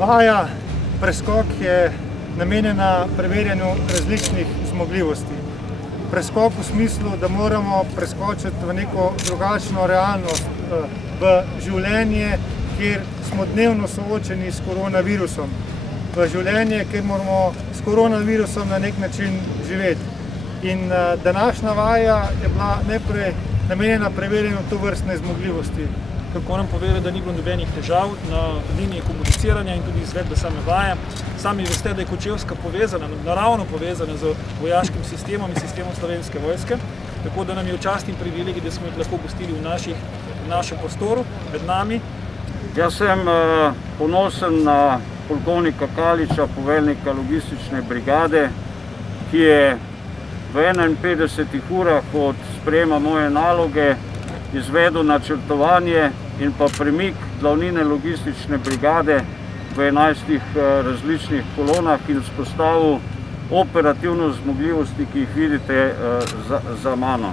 Vaja preskok je namenjena preverjanju različnih zmogljivosti. Preskok v smislu, da moramo preskočiti v neko drugačno realnost, v življenje, kjer smo dnevno soočeni s koronavirusom. V življenje, kjer moramo s koronavirusom na nek način živeti. In današnja vaja je bila najprej namenjena preverjanju tovrstne zmogljivosti. Kako nam povedati, da ni bilo nobenih težav na liniji komuniciranja in tudi izvedbe same vaje. Sami veste, da je Kočevska povezana, naravno povezana z vojaškim sistemom in sistemom Slovenske vojske, tako da nam je v čast in privilegij, da smo jih lahko gostili v našem prostoru, med nami. Jaz sem ponosen na polkovnika Kaliča, poveljnika logistične brigade, ki je v 51 urah od sprejema moje naloge izvedel načrtovanje in pa premik glavnine logistične brigade v 11 različnih kolonah in vzpostavil operativno zmogljivosti, ki jih vidite za mano.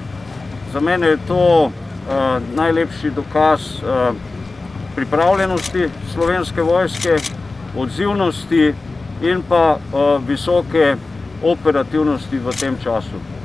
Za mene je to najlepši dokaz pripravljenosti Slovenske vojske, odzivnosti in pa visoke operativnosti v tem času.